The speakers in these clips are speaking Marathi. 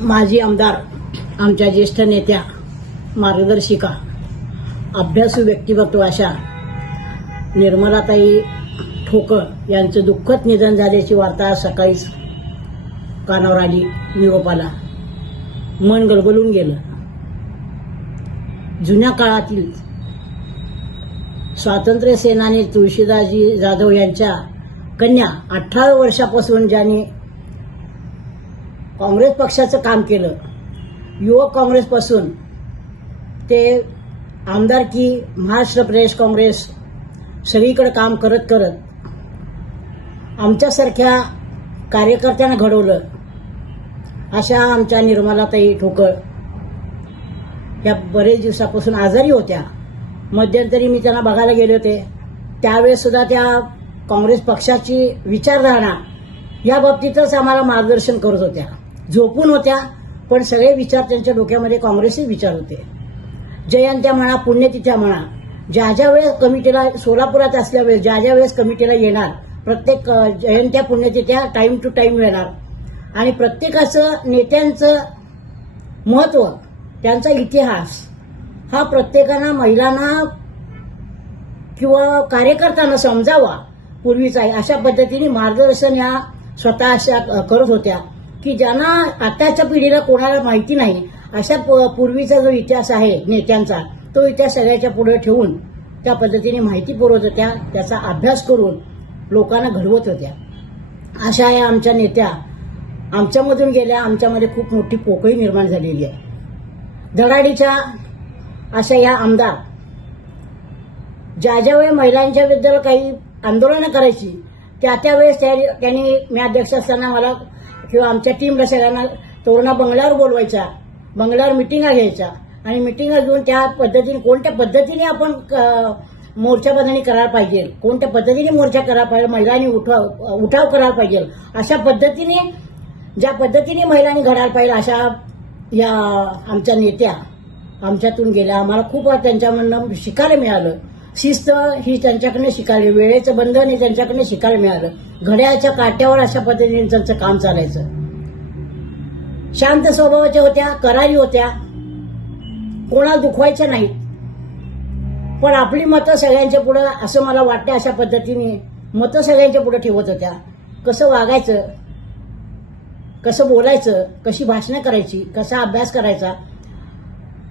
माजी आमदार आमच्या ज्येष्ठ नेत्या मार्गदर्शिका अभ्यासू व्यक्तिमत्व अशा निर्मलाताई ठोकर यांचं दुःखद निधन झाल्याची वार्ता आज सकाळीच कानावर आली निरोपाला. मन गलगलून गेलं. जुन्या काळातील स्वातंत्र्य सेनानी तुळशीदासजी जाधव यांच्या कन्या अठरा वर्षापासून ज्यांनी काँग्रेस पक्षाचं काम केलं. युवक काँग्रेसपासून ते आमदारकी महाराष्ट्र प्रदेश काँग्रेस सगळीकडे काम करत करत आमच्यासारख्या कार्यकर्त्यांना घडवलं. अशा आमच्या निर्मलाताई ठोकळ या बरेच दिवसापासून आजारी होत्या. मध्यंतरी मी त्यांना बघायला गेले होते. त्यावेळेस सुद्धा त्या काँग्रेस पक्षाची विचारधारणा या बाबतीतच आम्हाला मार्गदर्शन करत होत्या. झोपून होत्या पण सगळे विचार त्यांच्या डोक्यामध्ये काँग्रेसचे विचार होते. जयंत्या म्हणा पुण्यतिथ्या म्हणा ज्या ज्या वेळेस कमिटीला सोलापुरात असल्या वेळेस ज्या ज्या वेळेस कमिटीला येणार प्रत्येक जयंत्या पुण्यतिथ्या टाइम टू टाइम येणार. आणि प्रत्येकाचं नेत्यांचं महत्त्व त्यांचा इतिहास हा प्रत्येकानं महिलांना किंवा कार्यकर्त्यांना समजावा पूर्वीचा. आहे अशा पद्धतीने मार्गदर्शन या स्वतः अशा करत होत्या. की ज्यांना आताच्या पिढीला कोणाला माहिती नाही अशा प- पूर्वीचा जो इतिहास आहे नेत्यांचा तो इतिहास सगळ्याच्या पुढे ठेवून त्या पद्धतीने माहिती पुरवत होत्या त्याचा अभ्यास करून लोकांना घडवत होत्या. अशा या आमच्या नेत्या आमच्यामधून गेल्या आमच्यामध्ये खूप मोठी पोकळी निर्माण झालेली आहे. धडाडीच्या अशा या आमदार ज्या ज्या वेळी महिलांच्या विरुद्ध काही आंदोलनं करायची त्या त्यावेळेस त्या- त्यांनी मी अध्यक्ष असताना मला किंवा आमच्या टीमला सगळ्यांना तोरणा बंगल्यावर बोलवायच्या बंगल्यावर मिटिंगा घ्यायच्या. आणि मिटिंगा घेऊन त्या पद्धतीने कोणत्या पद्धतीने आपण क- मोर्चा करायला पाहिजे? कोणत्या पद्धतीने मोर्चा करायला पाहिजे? महिलांनी उठाव उठाव करायला पाहिजे? अशा पद्धतीने ज्या पद्धतीने महिलांनी घडायला पाहिजे अशा या आमच्या नेत्या आमच्यातून गेल्या. आम्हाला खूप त्यांच्यामधनं शिकायला मिळालं. शिस्त ही त्यांच्याकडनं शिकायला वेळेचं बंधन हे त्यांच्याकडनं शिकायला मिळालं. घड्याच्या काट्यावर अशा पद्धतीने त्यांचं काम चालायचं. शांत स्वभावाच्या होत्या करारी होत्या. कोणाला दुखवायच्या नाहीत पण आपली मतं सगळ्यांच्या पुढं असं मला वाटतं अशा पद्धतीने मतं सगळ्यांच्या पुढं ठेवत होत्या. कसं वागायचं? कसं बोलायचं? कशी भाषणं करायची? कसा अभ्यास करायचा?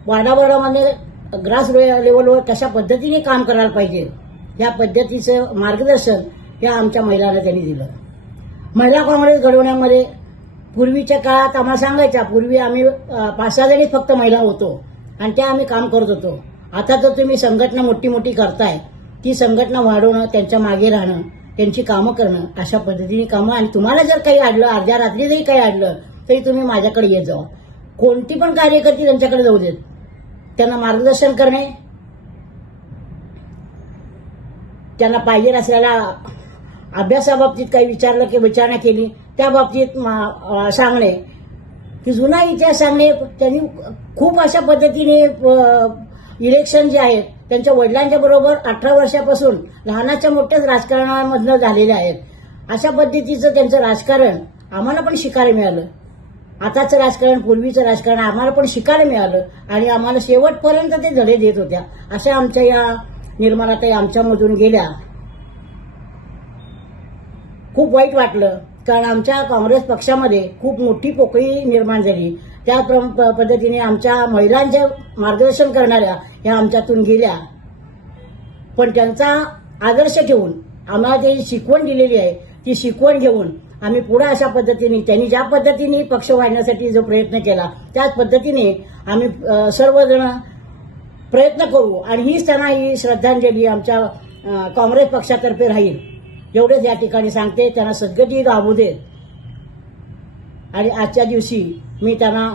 वाडावाडामध्ये ग्रास लेवलवर कशा पद्धतीने काम करायला पाहिजे? या पद्धतीचं मार्गदर्शन या आमच्या महिलांना त्यांनी दिलं. महिला काँग्रेस घडवण्यामध्ये पूर्वीच्या काळात आम्हाला सांगायच्या पूर्वी आम्ही पाच सहा जणी फक्त महिला होतो आणि त्या आम्ही काम करत होतो. आता तर तुम्ही संघटना मोठी मोठी करताय. ती संघटना वाढवणं त्यांच्या मागे राहणं त्यांची कामं करणं अशा पद्धतीने कामं आणि तुम्हाला जर काही अडलं अर्ध्या रात्री जरी काही अडलं तरी तुम्ही माझ्याकडे येत जावा. कोणती पण कार्यकर्ती त्यांच्याकडे जाऊ देत. त्यांना मार्गदर्शन करणे. त्यांना पाहिजे असलेल्या अभ्यासाबाबतीत काही विचारलं की विचारणा केली. त्या बाबतीत मा- सांगणे. की जुना इतिहास सांगणे त्यांनी खूप अशा पद्धतीने इलेक्शन जे आहेत त्यांच्या वडिलांच्या बरोबर अठरा वर्षापासून लहानाच्या मोठ्याच राजकारणामधनं झालेले आहेत. अशा पद्धतीचं त्यांचं राजकारण आम्हाला पण शिकायला मिळालं. आताचं राजकारण पूर्वीचं राजकारण आम्हाला पण शिकायला मिळालं. आणि आम्हाला शेवटपर्यंत ते धडे देत होत्या. अशा आमच्या या निर्मलाताई आमच्यामधून गेल्या. खूप वाईट वाटलं कारण आमच्या काँग्रेस पक्षामध्ये खूप मोठी पोकळी निर्माण झाली. त्या प्र- प- पद्धतीने आमच्या महिलांच्या मार्गदर्शन करणाऱ्या या आमच्यातून गेल्या. पण त्यांचा आदर्श घेऊन आम्हाला ते शिकवण दिलेली आहे ती शिकवण घेऊन आम्ही पुढे अशा पद्धतीने त्यांनी ज्या पद्धतीने पक्ष वाढण्यासाठी जो प्रयत्न केला त्याच पद्धतीने आम्ही सर्वजण प्रयत्न करू. आणि हीच त्यांना ही श्रद्धांजली आमच्या काँग्रेस पक्षातर्फे राहील. एवढेच या ठिकाणी सांगते त्यांना सद्गती राबू दे. आणि आजच्या दिवशी मी त्यांना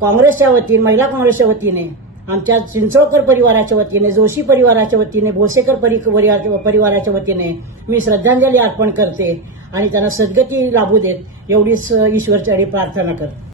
काँग्रेसच्या वतीने महिला काँग्रेसच्या वतीने आमच्या चिंचोळकर परिवाराच्या वतीने जोशी परिवाराच्या वतीने भोसेकर परिवार- परिवाराच्या वतीने मी श्रद्धांजली अर्पण करते. आणि त्यांना सद्गती लाभू देत एवढीच ईश्वरच्याकडे प्रार्थना करतो